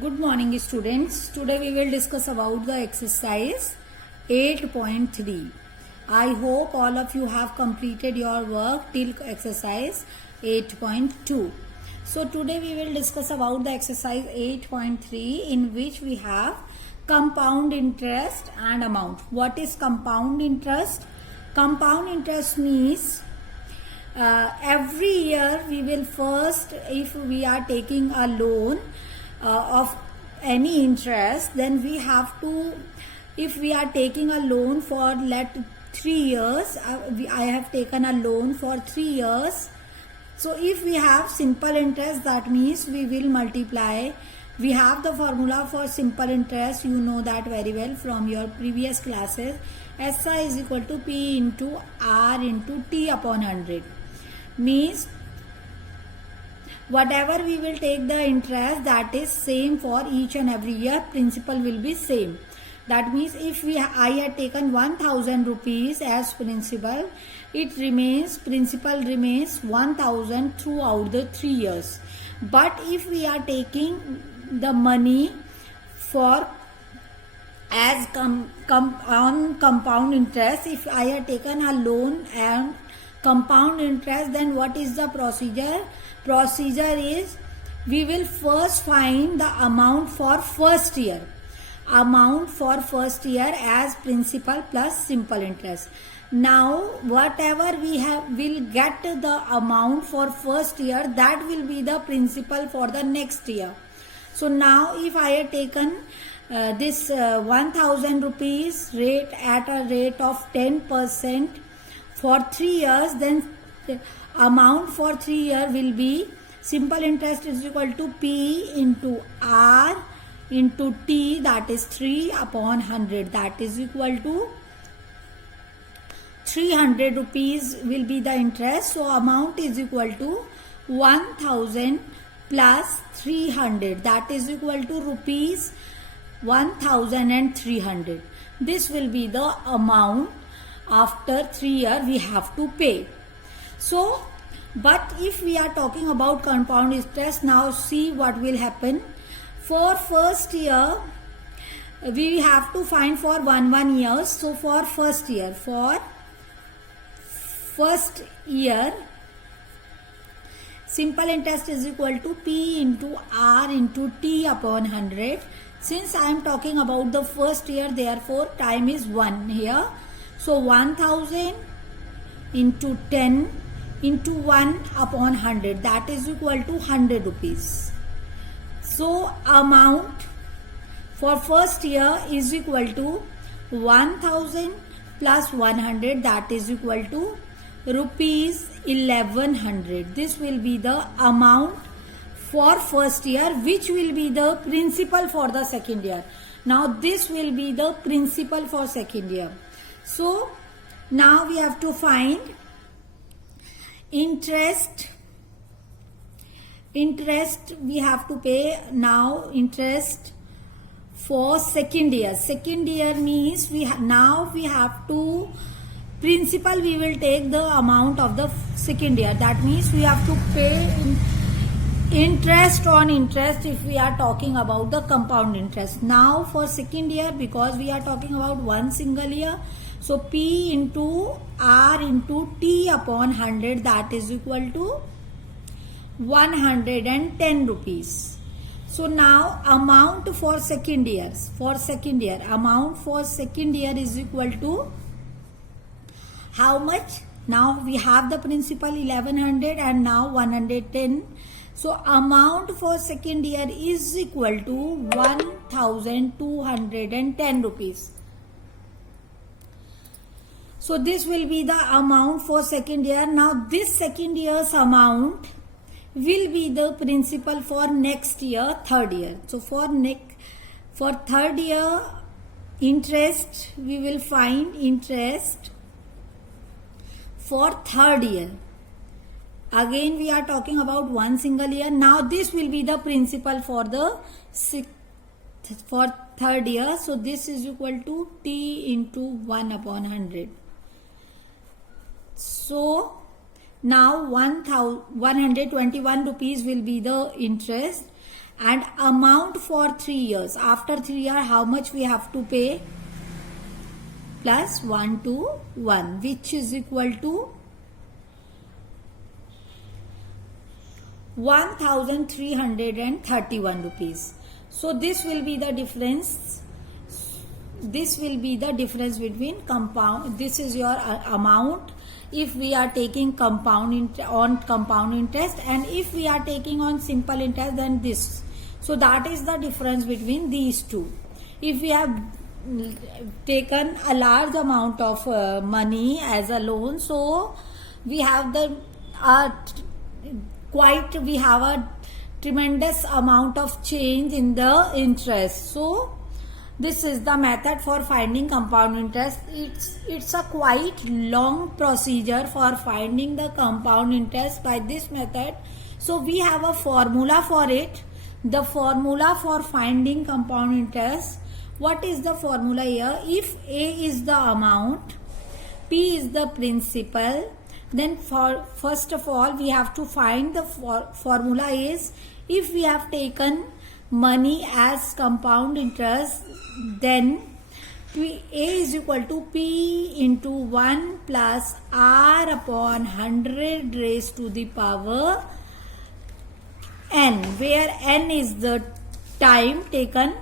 Good morning students. Today we will discuss about the exercise 8.3. I hope all of you have completed your work till exercise 8.2. So today we will discuss about the exercise 8.3 in which we have compound interest and amount. What is compound interest? Compound interest means every year we will first, if we are taking a loan of any interest, then we have to, if we are taking a loan for 3 years, I have taken a loan for 3 years. So if we have simple interest, that means we will multiply. We have the formula for simple interest, you know that very well from your previous classes. SI is equal to P into R into T upon 100. Means whatever we will take the interest, that is same for each and every year, principal will be same. That means if I had taken 1000 rupees as principal, principal remains 1000 throughout the 3 years. But if we are taking the money for as on compound interest, if I had taken a loan and compound interest, then what is the procedure? Procedure is, we will first find the amount for first year. Amount for first year as principal plus simple interest. Now whatever we have, will get the amount for first year, that will be the principal for the next year. So now if I had taken this 1000 rupees rate at a rate of 10% for 3 years, then the amount for 3 years will be simple interest is equal to P into R into T, that is 3 upon 100, that is equal to 300 rupees will be the interest. So amount is equal to 1000 plus 300, that is equal to rupees 1300. This will be the amount after 3 years we have to pay. So, but if we are talking about compound interest, now see what will happen. For first year, we have to find for 1 years. So for first year, simple interest is equal to P into R into T upon 100. Since I am talking about the first year, therefore time is 1 here. So 1000 into 10 into 1 upon 100, that is equal to 100 rupees. So amount for first year is equal to 1000 plus 100, that is equal to rupees 1100. This will be the amount for first year, which will be the principal for the second year. Now this will be the principal for second year. So now we have to find interest. We have to pay now interest for second year. Second year means now we have to, principal we will take the amount of the second year. That means we have to pay interest on interest if we are talking about the compound interest. Now for second year, because we are talking about one single year, so P into R into T upon 100, that is equal to 110 rupees. So now amount for second year, amount for second year is equal to how much? Now we have the principal 1100 and now 110. So amount for second year is equal to 1210 rupees. So this will be the amount for second year. Now this second year's amount will be the principal for next year, third year. So for third year interest, we will find interest for third year. Again we are talking about one single year. Now this will be the principal for the third year. So this is equal to T into 1 upon 100. So Now 121 rupees will be the interest, and amount for 3 years. After 3 years, how much we have to pay? Plus 1 to 1, which is equal to 1331 rupees. So this will be the difference. This will be the difference between compound. This is your amount if we are taking compound interest, and if we are taking on simple interest, then this. So that is the difference between these two. If we have taken a large amount of money as a loan, so we have we have a tremendous amount of change in the interest. So this is the method for finding compound interest. It's a quite long procedure for finding the compound interest by this method. So we have a formula for it. The formula for finding compound interest. What is the formula here? If A is the amount, P is the principal, then first of all we have to find the formula is, if we have taken money as compound interest, then A is equal to P into 1 plus R upon 100 raised to the power N, where N is the time taken.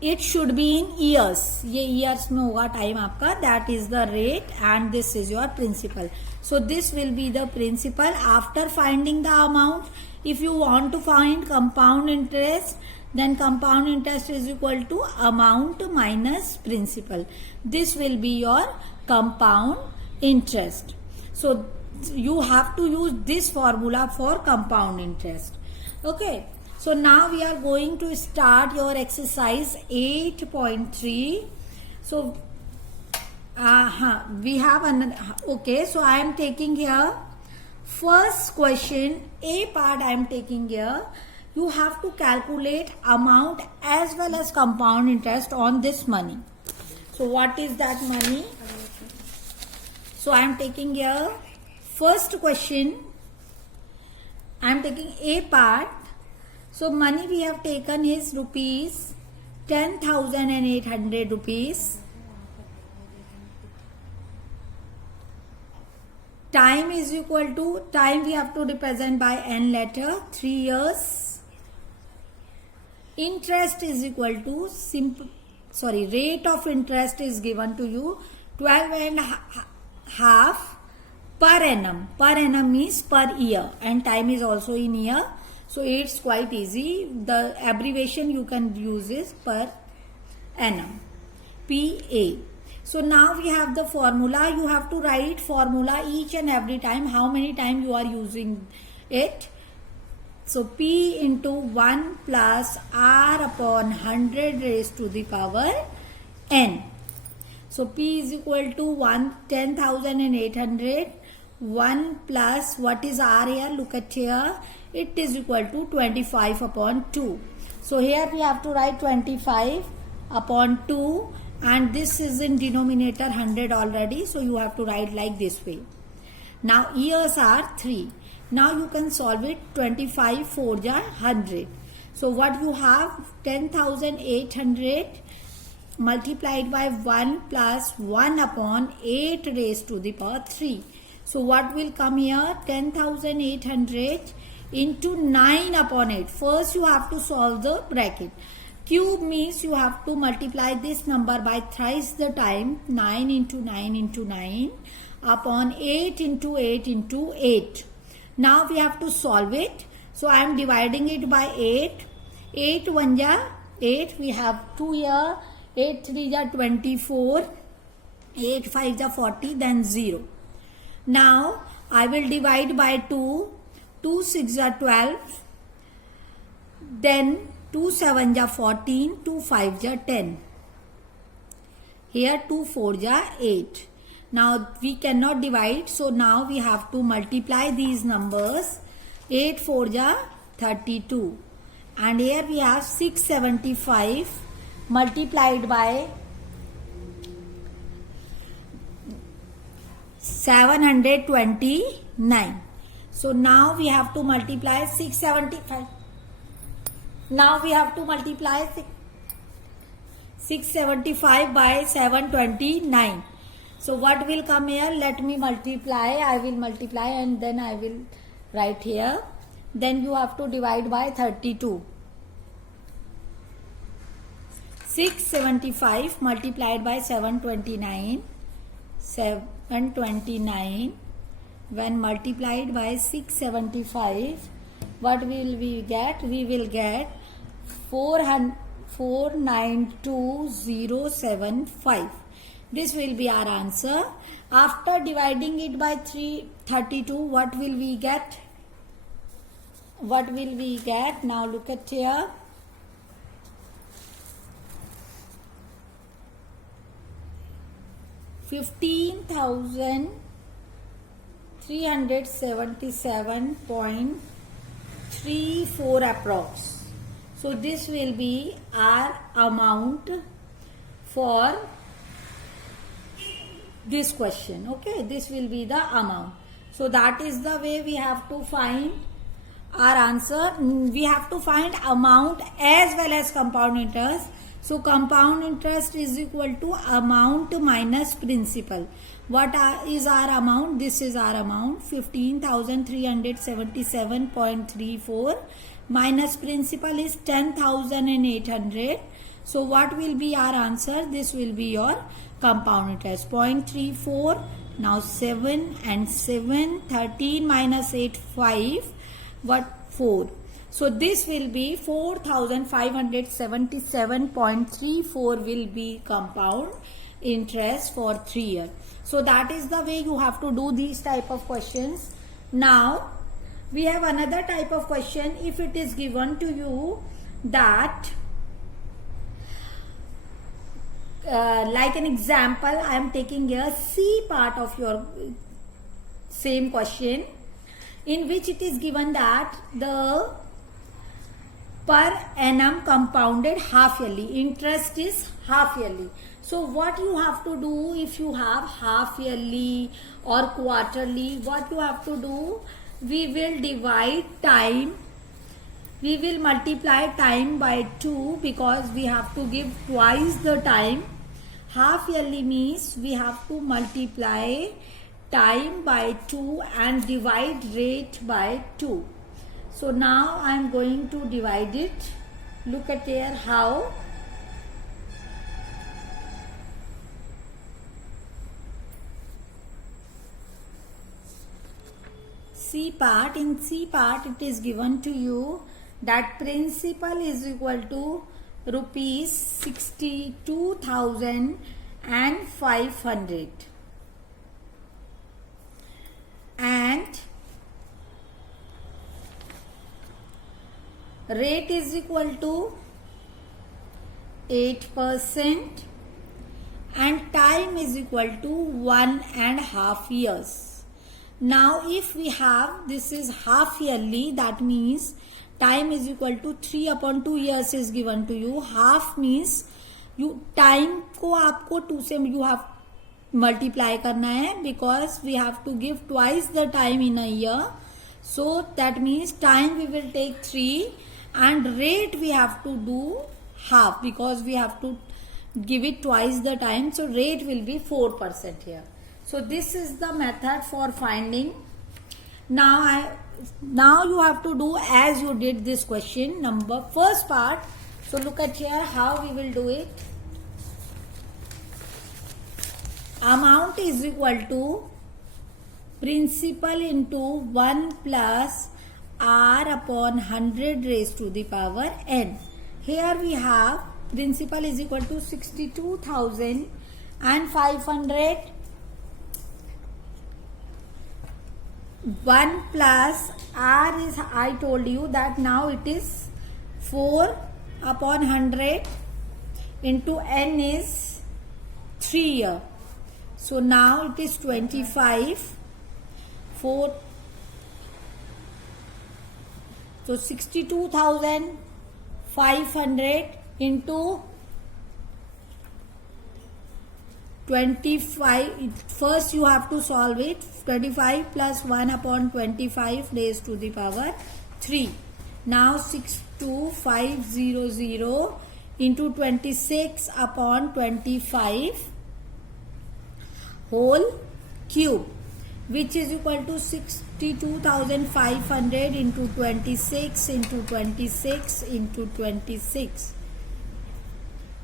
It should be in years. ये years में होगा time आपका. That is the rate and this is your principal. So this will be the principal after finding the amount. If you want to find compound interest, then compound interest is equal to amount minus principal. This will be your compound interest. So you have to use this formula for compound interest. Okay. So now we are going to start your exercise 8.3. So we have an, okay, so I am taking here first question, A part I am taking here. You have to calculate amount as well as compound interest on this money. So what is that money? So I am taking here first question. I am taking A part. So money we have taken is rupees 10,800 rupees. Time is equal to, time we have to represent by N letter, 3 years. Interest is equal to rate of interest is given to you 12.5 per annum. Per annum means per year, and time is also in year. So it's quite easy. The abbreviation you can use is per annum, PA. So now we have the formula. You have to write formula each and every time, how many times you are using it. So P into 1 plus R upon 100 raised to the power N. So P is equal to 10,800. 1 plus, what is R here? Look at here. It is equal to 25 upon 2. So here we have to write 25 upon 2, and this is in denominator 100 already. So you have to write like this way. Now years are 3. Now you can solve it. 25 4 ja 100. So what you have? 10,800 multiplied by 1 plus 1 upon 8 raised to the power 3. So what will come here? 10,800 into 9 upon 8. First you have to solve the bracket. Cube means you have to multiply this number by thrice the time. 9 into 9 into 9 upon 8 into 8 into 8. Now we have to solve it. So I am dividing it by 8. 8 1 ja 8. We have 2 here. 8 3 ja 24. 8 5 ja 40. Then 0. Now I will divide by 2. 2 6 ja 12. Then 2 7 ja 14. 2 5 ja 10. Here 2 4 ja 8. Now we cannot divide, so now we have to multiply these numbers. 8 4 ja 32. And here we have 675 multiplied by 729. So now we have to multiply 675. Now we have to multiply 675 by 729. So what will come here? Let me multiply. I will multiply and then I will write here. Then you have to divide by 32. 675 multiplied by 729. 729 when multiplied by 675, what will we get? We will get 492,075. This will be our answer. After dividing it by 32, what will we get? What will we get? Now look at here. 15,377.34 approx. So this will be our amount for this question. Okay, this will be the amount. So that is the way we have to find our answer. We have to find amount as well as compound interest. So compound interest is equal to amount minus principal. What is our amount? This is our amount, 15,377.34 minus principal is 10,800. So what will be our answer? This will be your compound interest, 0.34. Now 7 and 7, 13 minus 8, 5. What? 4. So this will be 4,577.34 will be compound interest for 3 years. So that is the way you have to do these type of questions. Now we have another type of question. If it is given to you that like an example, I am taking here C part of your same question, in which it is given that the per annum compounded half yearly interest is half yearly. So what you have to do if you have half yearly or quarterly, what you have to do, we will divide time, we will multiply time by 2 because we have to give twice the time. Half yearly means we have to multiply time by 2 and divide rate by 2. So now I am going to divide it. Look at here how. C part, in C part it is given to you that principal is equal to rupees 62,500 and rate is equal to 8% and time is equal to 1.5 years. Now if we have, this is half yearly, that means time is equal to 3/2 years is given to you. Half means you time को आपको 2 से you have multiply करना है because we have to give twice the time in a year. So that means time we will take 3 and rate we have to do half because we have to give it twice the time. So rate will be 4% here. So this is the method for finding. Now you have to do as you did this question number first part. So look at here how we will do it. Amount is equal to principal into 1 plus r upon 100 raised to the power n. Here we have principal is equal to 62,500. 1 plus r is, I told you that now it is 4/100 into n is 3 year. So now it is 25. 4. So 62,500 into 25. First you have to solve it. 25 plus 1 upon 25 raised to the power 3. Now 62500 into 26 upon 25 whole cube, which is equal to 62,500 into 26 into 26 into 26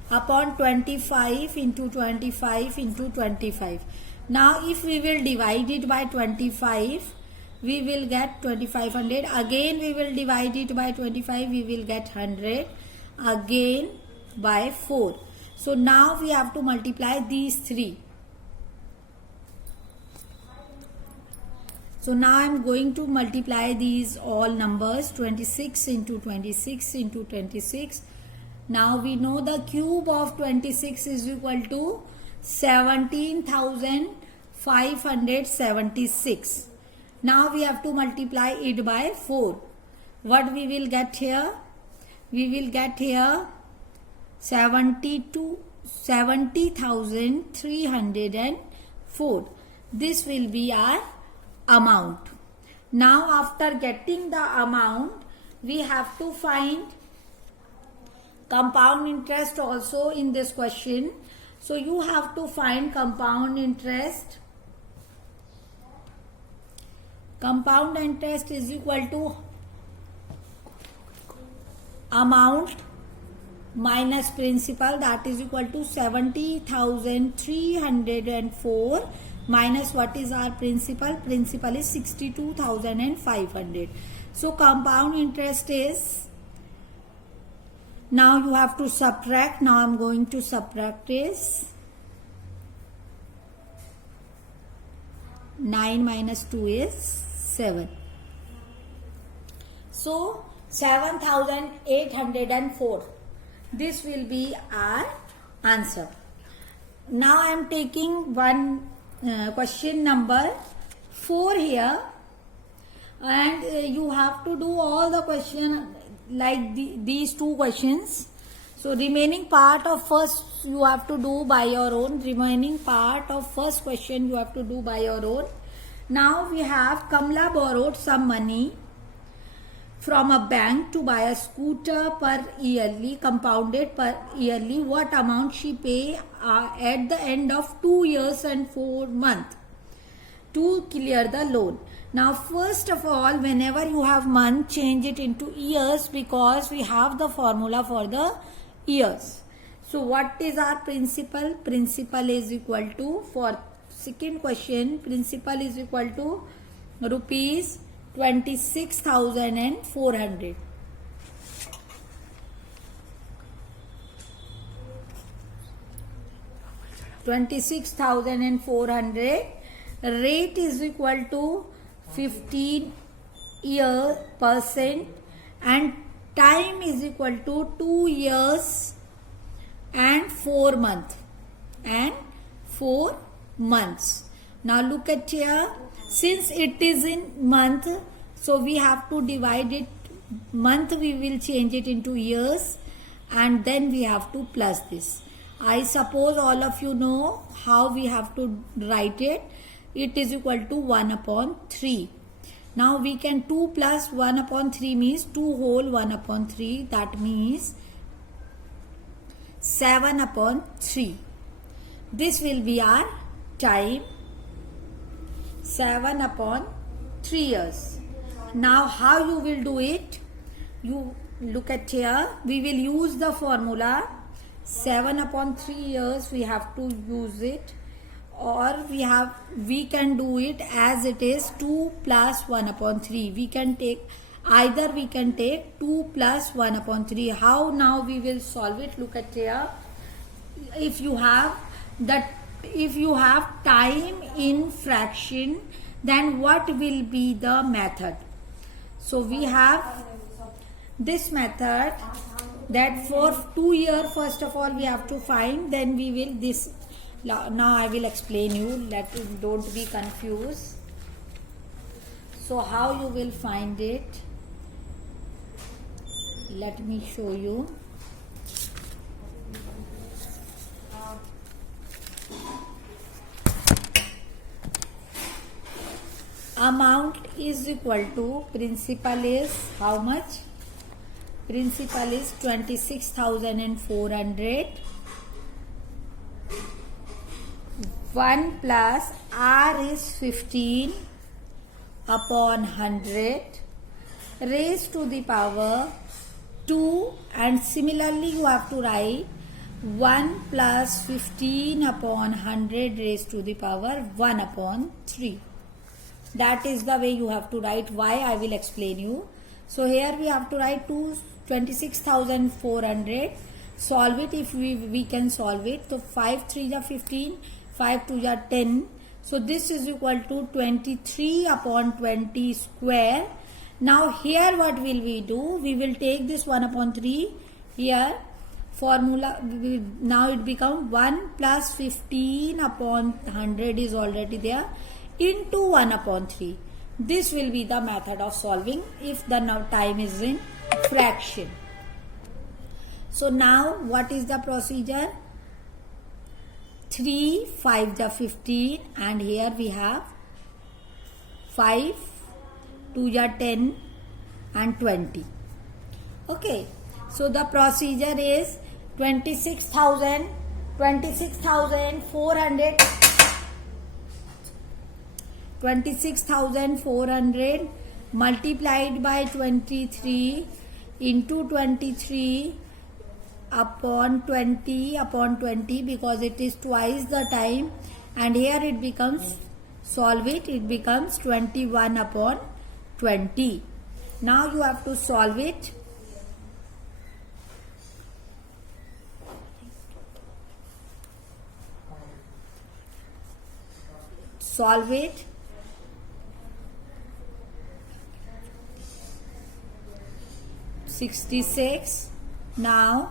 upon 25 into 25 into 25. Now if we will divide it by 25, we will get 2500. Again we will divide it by 25, we will get 100. Again by 4. So now we have to multiply these three. So now I am going to multiply these all numbers. 26 into 26 into 26. Now we know the cube of 26 is equal to 17,576. Now we have to multiply it by 4. What we will get here? We will get here 70,304. This will be our amount. Now after getting the amount, we have to find compound interest also in this question. So you have to find compound interest. Compound interest is equal to amount minus principal, that is equal to 70,304 minus what is our principal? Principal is 62,500. So compound interest is, now you have to subtract. Now I am going to subtract is 9 minus 2 is 7. So 7,804. This will be our answer. Now I am taking one question number 4 here, and you have to do all the question like these two questions. So remaining part of first you have to do by your own. Remaining part of first question you have to do by your own. Now we have Kamla borrowed some money from a bank to buy a scooter per yearly, compounded per yearly. What amount she pay at the end of 2 years and 4 months to clear the loan? Now first of all, whenever you have month, change it into years, because we have the formula for the years. So what is our principal? Principal is equal to, for second question, principal is equal to rupees 26,400. $26,400. Rate is equal to 15% and time is equal to 2 years and 4 months. Now look at here. Since it is in month, so we have to divide it. Month we will change it into years, and then we have to plus this. I suppose all of you know how we have to write it. It is equal to 1 upon 3. Now we can 2 plus 1 upon 3 means 2 whole 1 upon 3. That means 7 upon 3. This will be our time. 7 upon 3 years. Now how you will do it? You look at here. We will use the formula 7 upon 3 years. We have to use it, or we can do it as it is 2 plus 1 upon 3. We can take 2 plus 1 upon 3. How now we will solve it? Look at here. If you have time in fraction, then what will be the method? So we have this method, that for 2 years first of all we have to find, then we will this. Now I will explain you, don't be confused. So how you will find it, let me show you. amount is equal to, principal is how much? Principal is 26,400. 1 plus R is 15 upon 100 raised to the power 2, and similarly you have to write 1 plus 15 upon 100 raised to the power 1 upon 3. That is the way you have to write. Why, I will explain you. So here we have to write 26,400. Solve it if we can solve it. So 5 3 are 15, 5 2 are 10. So this is equal to 23 upon 20 square. Now here what will we do? We will take this 1 upon 3 here. Formula, now it becomes 1 plus 15 upon 100 is already there into 1 upon 3. This will be the method of solving if the time is in fraction. So now what is the procedure? 3 5 are 15, and here we have 5 2 are 10 and 20. Okay, so the procedure is 26,400 multiplied by 23 into 23 upon 20 because it is twice the time, and here it becomes, solve it, it becomes 21 upon 20. Now you have to solve it. Solve it. $66. Now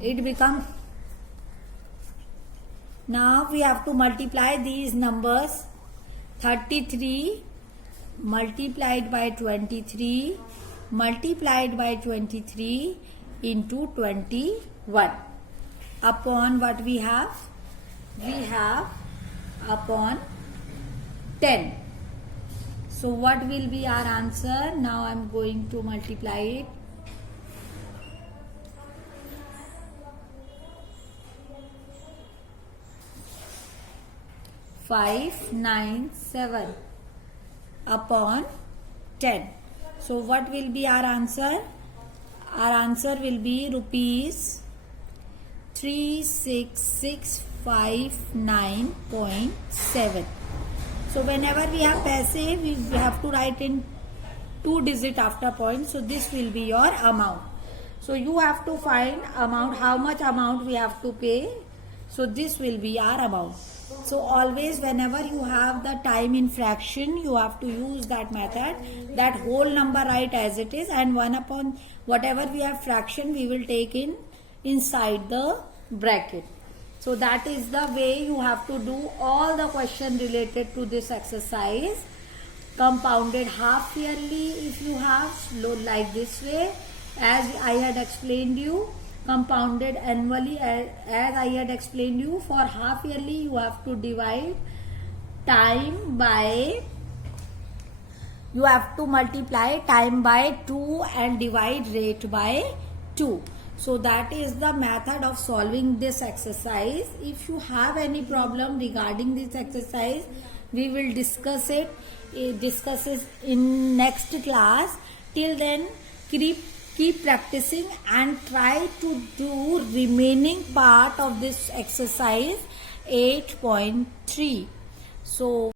it becomes, now we have to multiply these numbers. 33 multiplied by 23 multiplied by 23 into 21 upon what we have? We have upon 10. So what will be our answer? Now I am going to multiply it. $597 upon 10. So what will be our answer? Our answer will be rupees 36,659.7. So whenever we have paise, we have to write in 2 digit after point. So this will be your amount. So you have to find amount, how much amount we have to pay. So this will be our amount. So always whenever you have the time in fraction, you have to use that method, that whole number write as it is, and 1 upon whatever we have fraction we will take in inside the bracket. So that is the way you have to do all the question related to this exercise. Compounded half yearly if you have, like this way as I had explained you. Compounded annually as I had explained you. For half yearly you have to divide time by, you have to multiply time by 2 and divide rate by 2. So that is the method of solving this exercise. If you have any problem regarding this exercise, we will discuss it in next class. Till then, keep practicing and try to do remaining part of this exercise 8.3. So